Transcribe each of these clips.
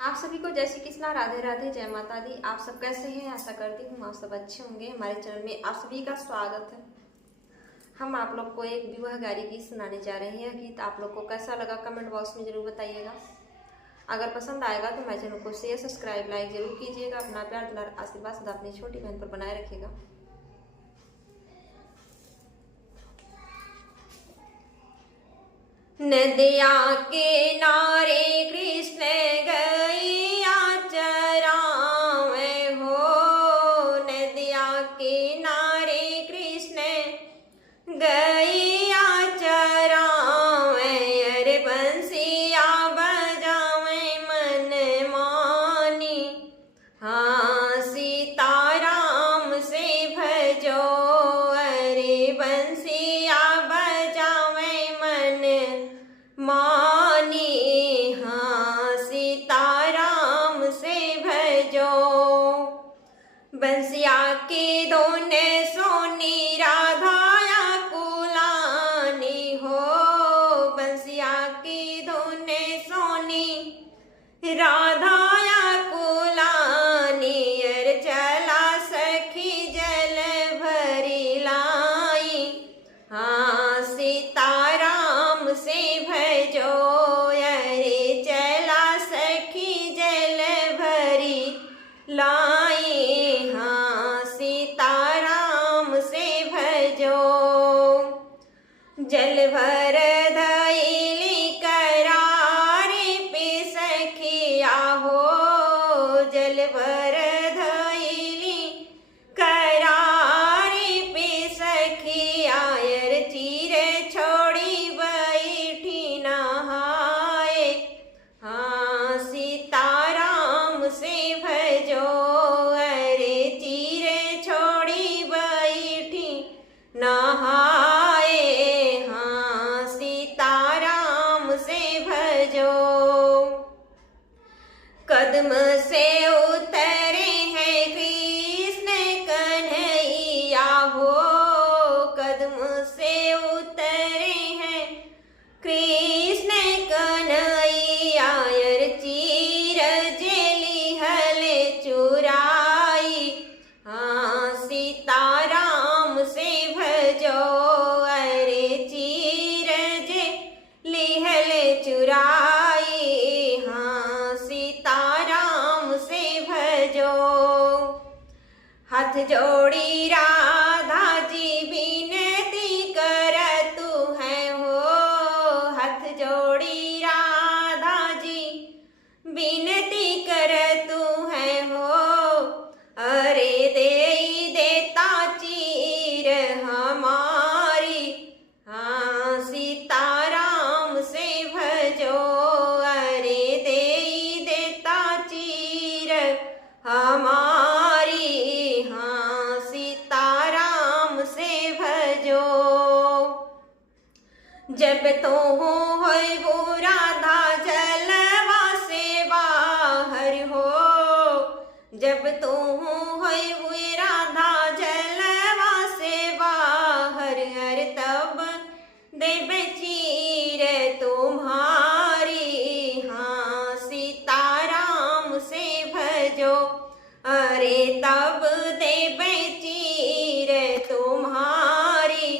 आप सभी को जय श्री कृष्णा, राधे राधे, जय माता दी। आप सब कैसे हैं? आशा करती हूँ आप सब अच्छे होंगे। हमारे चैनल में आप सभी का स्वागत है। हम आप लोग को एक विवाह गारी गीत सुनाने जा रहे हैं। गीत आप लोग को कैसा लगा कमेंट बॉक्स में जरूर बताइएगा। अगर पसंद आएगा तो हमारे चैनल को शेयर, सब्सक्राइब, लाइक जरूर कीजिएगा। अपना प्यार दुलार आशीर्वाद सदा अपनी छोटी बहन पर बनाए रखिएगा। नदिया के नारे कृष्ण गैया चरावे हो, नदिया के नारे कृष्ण गैया चरावे, अरे बंसिया बजावे मन मानी। हाँ सीताराम से भजो, अरे बंसिया बजावे मन मानी। हाँ सीताराम से भजो, बंसिया के दोने सोनी राधाया कुलानी हो, बंसिया के दोने सोनी राधाया कुलानी, अर चला सखी जल भरी लाई। हाँ सीताराम से भजो, अरे चला सखी जल भरी लाई। हाँ सीताराम से भजो, जल भर धैली करारे पे सखिया हो, जल भर धैली करारे पे सखिया, अर चीर छोड़ी बैठी नहाए। हाँ सीताराम से भजो, अरे चीर छोड़ी बैठी नहाए। हाँ सीताराम से भजो, कदम से उतरे हैं कृष्ण कन्हैया हो, कदम से उतरे हैं कृष्ण कन्हैया, अर चीर जेली हल चुराई। हाँ सीताराम से भजो, अरे चीर जेली हल चुराई। हाँ सीताराम से भजो, हाथ जोड़ी राधा जी विनती करतु है हो, हाथ जोड़ी राधा जी विनती करतु है हो, अरे देई देता चीर हमारी। हाँ सीताराम से भजो, अरे देई देता चीर हमारी। हाँ सीताराम से भजो, जब तो होय वो राधा जलवा से बाहर हो, जब तो होय वो राधा जलवा से बाहर, अर तब देव चीर तुम्हारी। हाँ सीताराम से भजो, अरे तब देव चीर तुम्हारी।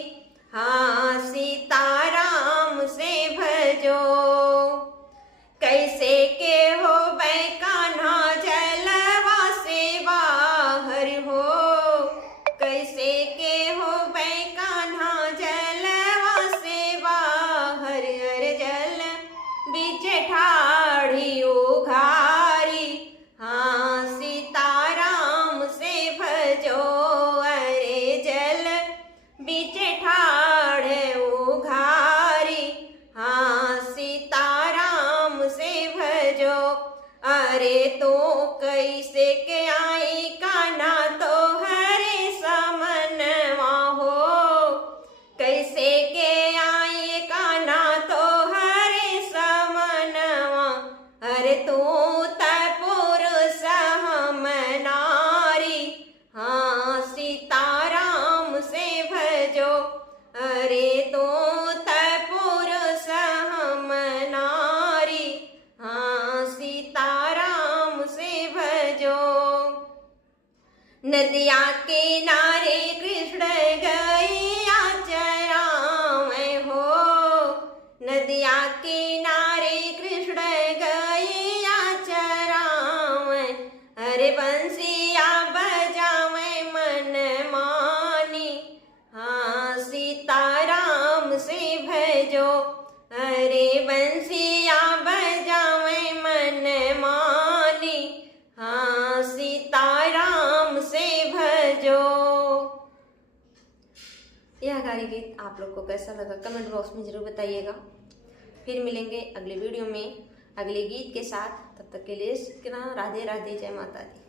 हाँ सीताराम से भजो, कैसे के हो बै कान्हा जलवा से बाहर हो, कैसे के हो बै कान्हा जलवा से बाहर, अर जल बीच ठाढ़ी उघारी। हाँ सीताराम से भजो, अरे जल बीच ठाढ़ उघारी। हाँ सीताराम से भजो, अरे तो कैसे के आई कान्हा तो हरे समनवा हो, कैसे के आई कान्हा तो हरे समनवा, अरे तू पुरुष हम नारी। हाँ सीताराम से भजो, अरे तो पुरुष हम नारी। हाँ सीताराम नदिया किनारे कृष्ण गैया चरावे हो, नदिया किनारे कृष्ण गैया चरावे, अरे बंसिया बजावे मन मानी, हाँ सीताराम से भजो, अरे बंसिया बजावे मन मानी, हाँ सीताराम से भजो। यह गाड़ी गीत आप लोग को कैसा लगा कमेंट बॉक्स में जरूर बताइएगा। फिर मिलेंगे अगले वीडियो में अगले गीत के साथ, तब तक के लिए राधे राधे, जय माता दी।